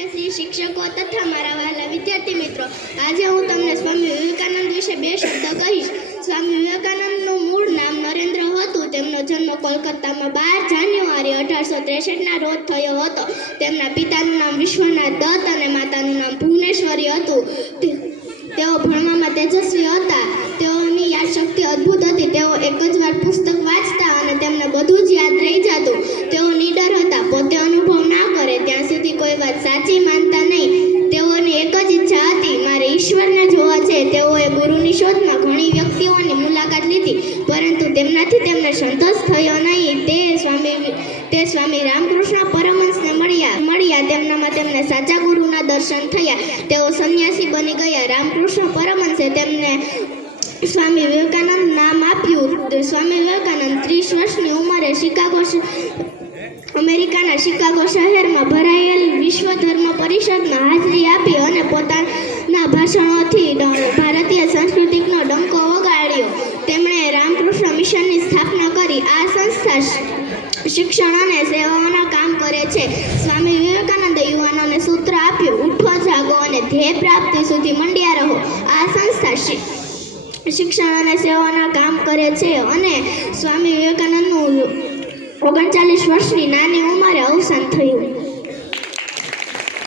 શ્રી શિક્ષકો તથા મારા વહાલા વિદ્યાર્થી મિત્રો, આજે હું તમને સ્વામી વિવેકાનંદ વિશે બે શબ્દ કહીશ. સ્વામી વિવેકાનંદનું મૂળ નામ નરેન્દ્ર હતું. તેમનો જન્મ કોલકાતામાં બાર જાન્યુઆરી અઢારસો ત્રેસઠના રોજ થયો હતો. તેમના પિતાનું નામ વિશ્વનાથ દત્ત અને માતાનું નામ ભુવનેશ્વરી હતું. તેઓ ભણવામાં તેજસ્વી હતા. તેઓની યાદશક્તિ અદ્ભુત હતી. તેઓ એક જ વાર પુસ્તક વાંચતા અને તેઓએ ગુરુની શોધમાં ઘણી વ્યક્તિઓની મુલાકાત લીધી, પરંતુ તેમનાથી તેમને સંતોષ થયો નહીં. તે સ્વામી તે સ્વામી રામકૃષ્ણ પરમહંસને મળ્યા મળ્યા. તેમનામાં તેમને સાચા ગુરુના દર્શન થયા. તેઓ સંન્યાસી બની ગયા. રામકૃષ્ણ પરમહંસે તેમને સ્વામી વિવેકાનંદ નામ આપ્યું. સ્વામી વિવેકાનંદ ત્રીસ વર્ષની ઉંમરે શિકાગો અમેરિકાના શિકાગો શહેરમાં ભરાયેલ વિશ્વ ધર્મ પરિષદમાં હાજરી આપી અને પોતાના ભાષણોથી ભારતીય સંસ્કૃતિનો ડંકો વગાડ્યો. તેમણે રામકૃષ્ણ મિશનની સ્થાપના કરી. આ સંસ્થા શિક્ષણ અને સેવાઓના કામ કરે છે. સ્વામી વિવેકાનંદે યુવાનોને સૂત્ર આપ્યું, ઉઠો, જાગો અને ધ્યેય પ્રાપ્તિ સુધી મંડ્યા રહો. આ સંસ્થા શિક્ષણ અને સેવાના કામ કરે છે અને સ્વામી વિવેકાનંદનું ઓગણચાલીસ વર્ષની નાની ઉંમરે